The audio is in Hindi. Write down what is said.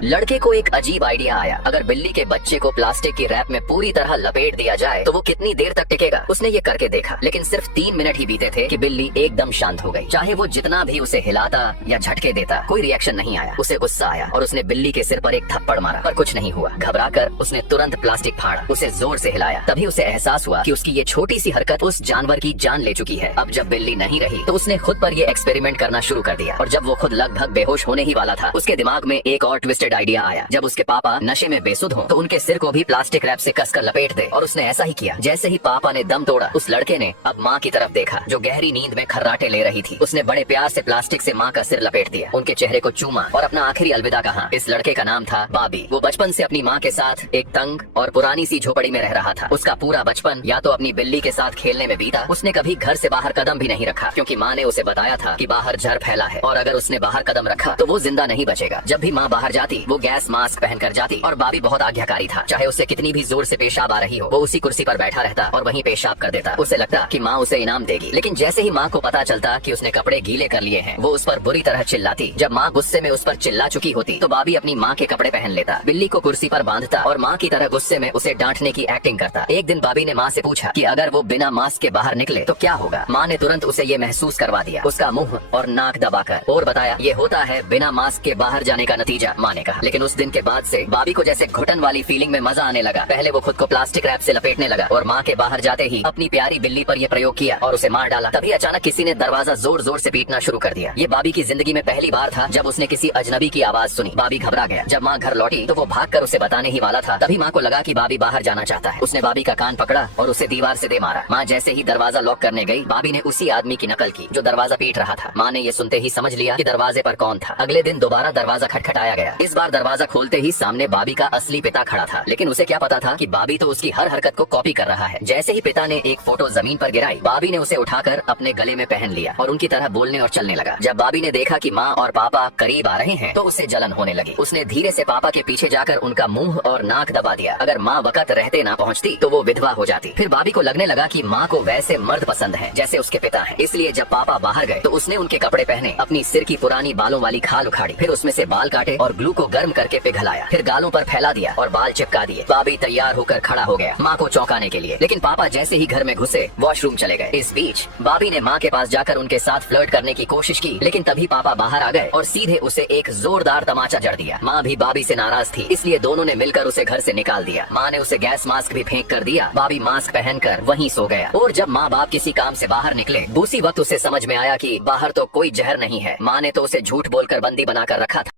लड़के को एक अजीब आइडिया आया। अगर बिल्ली के बच्चे को प्लास्टिक की रैप में पूरी तरह लपेट दिया जाए तो वो कितनी देर तक टिकेगा। उसने ये करके देखा, लेकिन सिर्फ 3 मिनट ही बीते थे कि बिल्ली एकदम शांत हो गई। चाहे वो जितना भी उसे हिलाता या झटके देता, कोई रिएक्शन नहीं आया। उसे गुस्सा आया और उसने बिल्ली के सिर पर एक थप्पड़ मारा, पर कुछ नहीं हुआ। घबराकर उसने तुरंत प्लास्टिक फाड़ा, उसे जोर से हिलाया। तभी उसे एहसास हुआ कि उसकी ये छोटी सी हरकत उस जानवर की जान ले चुकी है। अब जब बिल्ली नहीं रही तो उसने खुद पर ये एक्सपेरिमेंट करना शुरू कर दिया, और जब वो खुद लगभग बेहोश होने ही वाला था, उसके दिमाग में एक और ट्विस्टेड आइडिया आया। जब उसके पापा नशे में बेसुध हो तो उनके सिर को भी प्लास्टिक रैप से कसकर लपेट दे, और उसने ऐसा ही किया। जैसे ही पापा ने दम तोड़ा, उस लड़के ने अब माँ की तरफ देखा, जो गहरी नींद में खर्राटे ले रही थी। उसने बड़े प्यार से प्लास्टिक से माँ का सिर लपेट दिया, उनके चेहरे को चूमा और अपना आखिरी अलविदा कहा। इस लड़के का नाम था बॉबी। वो बचपन से अपनी माँ के साथ एक तंग और पुरानी सी झोपड़ी में रह रहा था। उसका पूरा बचपन या तो अपनी बिल्ली के साथ खेलने में बीता। उसने कभी घर से बाहर कदम भी नहीं रखा, क्योंकि माँ ने उसे बताया था कि बाहर जहर फैला है, और अगर उसने बाहर कदम रखा तो वो जिंदा नहीं बचेगा। जब भी माँ बाहर जाती, वो गैस मास्क पहनकर जाती, और बॉबी बहुत आज्ञाकारी था। चाहे उसे कितनी भी जोर से पेशाब आ रही हो, वो उसी कुर्सी पर बैठा रहता और वहीं पेशाब कर देता। उसे लगता कि माँ उसे इनाम देगी, लेकिन जैसे ही माँ को पता चलता कि उसने कपड़े गीले कर लिए हैं, वो उस पर बुरी तरह चिल्लाती। जब माँ गुस्से में उस पर चिल्ला चुकी होती तो बॉबी अपनी माँ के कपड़े पहन लेता, बिल्ली को कुर्सी पर बांधता और माँ की तरह गुस्से में उसे डांटने की एक्टिंग करता। एक दिन बॉबी ने माँ से पूछा कि अगर वो बिना मास्क के बाहर निकले तो क्या होगा। माँ ने तुरंत उसे ये महसूस करवा दिया, उसका मुंह और नाक दबाकर, और बताया ये होता है बिना मास्क के बाहर जाने का नतीजा। माँ ने कहा। लेकिन उस दिन के बाद से बॉबी को जैसे घुटन वाली फीलिंग में मजा आने लगा। पहले वो खुद को प्लास्टिक रैप से लपेटने लगा, और माँ के बाहर जाते ही अपनी प्यारी बिल्ली पर ये प्रयोग किया और उसे मार डाला। तभी अचानक किसी ने दरवाजा जोर जोर से पीटना शुरू कर दिया। ये बॉबी की जिंदगी में पहली बार था जब उसने किसी अजनबी की आवाज सुनी। बॉबी घबरा गया। जब माँ घर लौटी तो वो भागकर उसे बताने ही वाला था, तभी माँ को लगा कि बॉबी बाहर जाना चाहता है। उसने बॉबी का कान पकड़ा और उसे दीवार से दे मारा। माँ जैसे ही दरवाजा लॉक करने गई, बॉबी ने उसी आदमी की नकल की जो दरवाजा पीट रहा था। माँ ने ये सुनते ही समझ लिया कि दरवाजे पर कौन था। अगले दिन दोबारा दरवाजा खटखटाया गया। इस बार दरवाजा खोलते ही सामने बॉबी का असली पिता खड़ा था, लेकिन उसे क्या पता था कि बॉबी तो उसकी हर हरकत को कॉपी कर रहा है। जैसे ही पिता ने एक फोटो जमीन पर गिराई, बॉबी ने उसे उठाकर अपने गले में पहन लिया और उनकी तरह बोलने और चलने लगा। जब बॉबी ने देखा कि माँ और पापा करीब आ रहे हैं तो उसे जलन होने लगी। उसने धीरे से पापा के पीछे जाकर उनका मुंह और नाक दबा दिया। अगर माँ वक्त रहते ना पहुँचती तो वो विधवा हो जाती। फिर बॉबी को लगने लगा कि माँ को वैसे मर्द पसंद है जैसे उसके पिता है। इसलिए जब पापा बाहर गए तो उसने उनके कपड़े पहने, अपनी सिर की पुरानी बालों वाली खाल उखाड़ी, फिर उसमें से बाल काटे और ग्लू को गर्म करके पिघलाया, फिर गालों पर फैला दिया और बाल चिपका दिए। बॉबी तैयार होकर खड़ा हो गया माँ को चौंकाने के लिए, लेकिन पापा जैसे ही घर में घुसे वॉशरूम चले गए। इस बीच बॉबी ने माँ के पास जाकर उनके साथ फ्लर्ट करने की कोशिश की, लेकिन तभी पापा बाहर आ गए और सीधे उसे एक जोरदार तमाचा जड़ दिया। माँ भी बॉबी से नाराज थी, इसलिए दोनों ने मिलकर उसे घर से निकाल दिया। माँ ने उसे गैस मास्क भी फेंक कर दिया। बॉबी मास्क पहनकर वहीं सो गया, और जब माँ बाप किसी काम से बाहर निकले, उसी वक्त उसे समझ में आया कि बाहर तो कोई जहर नहीं है। माँ ने तो उसे झूठ बोलकर बंदी बनाकर रखा था।